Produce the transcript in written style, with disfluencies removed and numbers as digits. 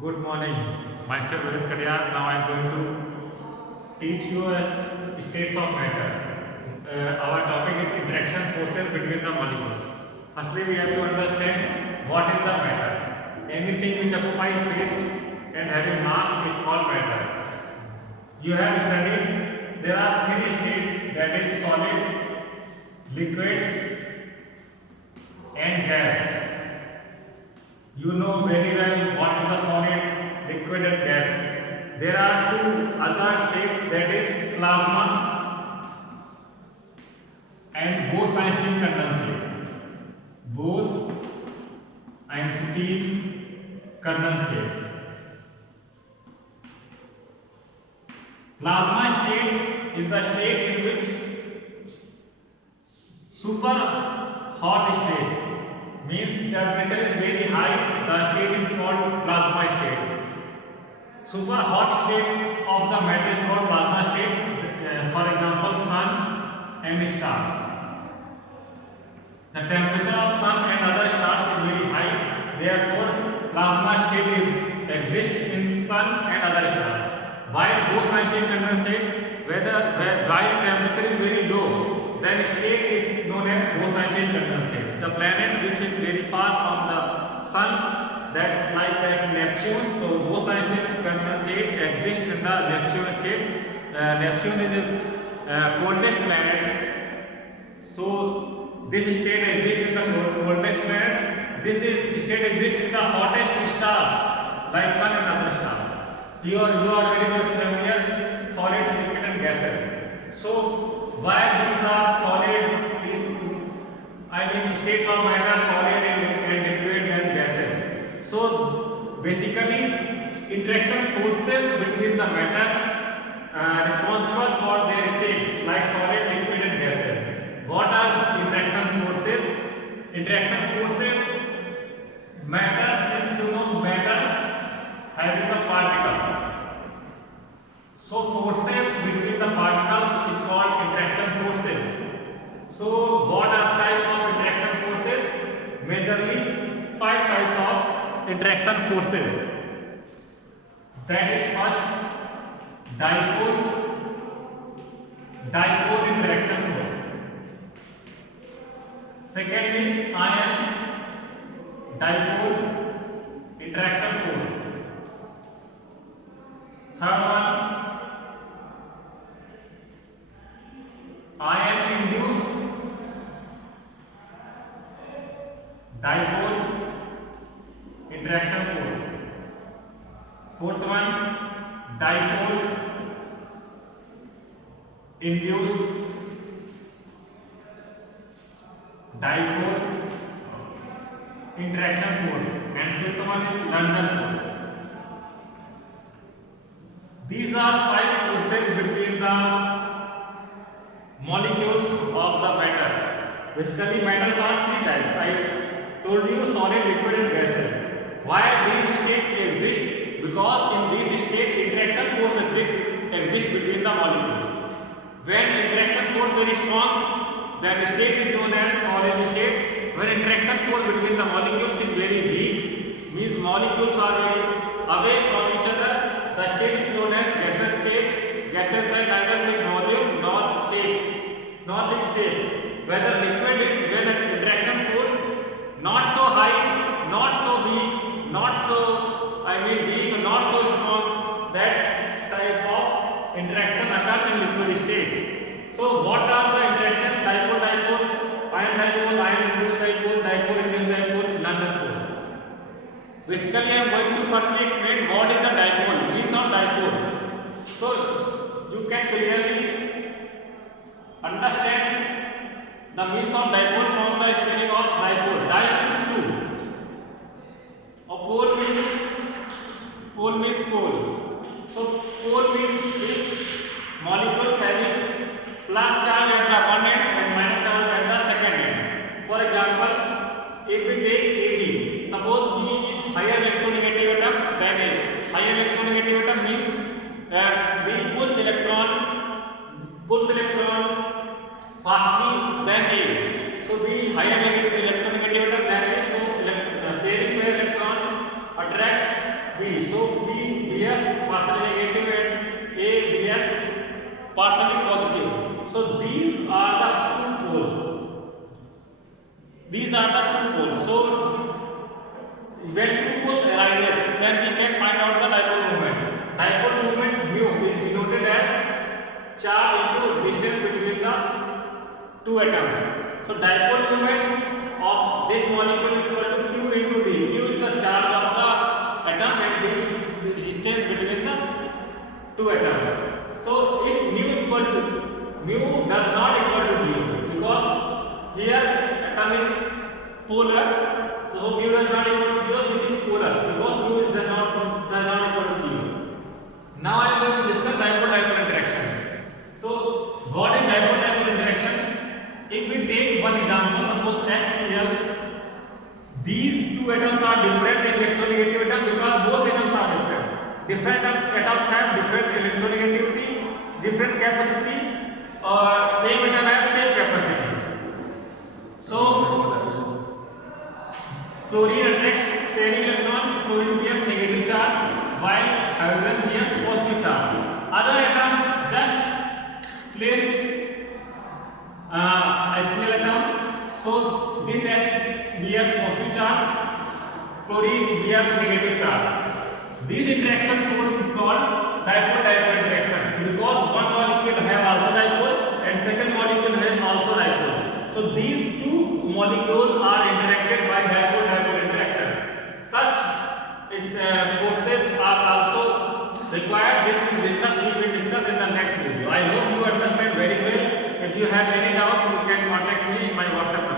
Good morning. Myself Rohit Kadyar. Now I am going to teach you states of matter. Our topic is interaction forces between the molecules. Firstly, we have to understand what is the matter. Anything which occupies space and having mass is called matter. You have studied there are three states, that is solid, liquids and gas. You know very well what is the solid, liquid and gas. There are two other states, that is plasma and Bose-Einstein condensate. Bose-Einstein condensate. Plasma state is the state in which super hot state means temperature is very high, the state is called plasma state. Super hot state of the matter is called plasma state. For example, sun and stars. The temperature of sun and other stars is very high, therefore plasma state exists in sun and other stars. While Bose-Einstein condensate, while temperature is very low, then state is known as Bose-Einstein condensate. The planet which is very far from the sun, that like that Neptune, so Bose-Einstein condensate exists in the Neptune state. Neptune is a coldest planet, so this state exists in the coldest planet. This state exists in the hottest stars like sun and other stars. So you are very much familiar solids, liquid and gases. So why these are solid, states of matter, solid and liquid and gases. So basically interaction forces between the matters responsible for their states like solid, liquid and gases. What are interaction forces? Interaction forces, matters, since you know matters having the particles. So forces between the particles is called interaction forces. So what are type of interaction forces? Majorly 5 types of interaction forces. That is first dipole interaction force. Second is ion dipole interaction force. Third one, ion induced dipole interaction force. Fourth one, dipole induced dipole interaction force, and fifth one is London force. These are 5 forces between the molecules of the matter. Basically matters are 3 types. I told you solid, liquid and gases. Why these states exist? Because in this state interaction force exists between the molecule. When interaction force very strong, that state is known as solid state. When interaction force between the molecules is very weak, means molecules are very away from each other, the state is known as gaseous state. Gases are neither fixed volume nor fixed shape. Whether liquid is when interaction force not so high, not so weak, not so weak, not so strong, that type of interaction occurs in liquid state. So what are the interaction? Dipole, ion induced dipole, London force. Basically I am going to firstly explain what is the dipole, means of dipole. So you can clearly understand the means of dipole from the spelling of dipole. Di means two, or pole means pole. So pole means if molecules having plus charge at the one end and minus charge at the second end. For example, if we take AB, suppose B is higher electronegative atom than A. Higher electronegative atom means that B pulls electron fastly than A. So B higher electronegative atom than A. So sharing pair electron attracts B P. So P bears partially negative and A bears partially positive. So these are the two poles. These are the two poles. So when two poles arises, then we can find out the dipole moment. Dipole moment mu is denoted as charge into distance between the two atoms. So dipole moment of this molecule is equal to Q into D. Q is the charge of the atom and D is the distance between the two atoms. So if mu is equal to mu does not equal to 0 because here atom is polar. So mu does not equal to 0. This is polar because mu does not equal to 0. Now I am going to discuss dipole-dipole interaction. So what is dipole-dipole interaction? If we take one example, suppose HCl, these two atoms are different in electronegativity because both atoms are different. Different atoms have different electronegativity, different capacity, or same atom have same capacity. So fluorine attracts sharing electron, fluorine bears negative charge, while hydrogen bears positive charge. Other atom just placed HCl atom, so this H bears positive charge, fluorine bears negative charge. This interaction force is called dipole-dipole interaction because one molecule have also dipole and second molecule has also dipole. So these two molecules are interacted by dipole-dipole interaction. Such forces are also required. We will discuss in the next video. I hope you understand very well. If you have any doubt, you can contact me in my WhatsApp number.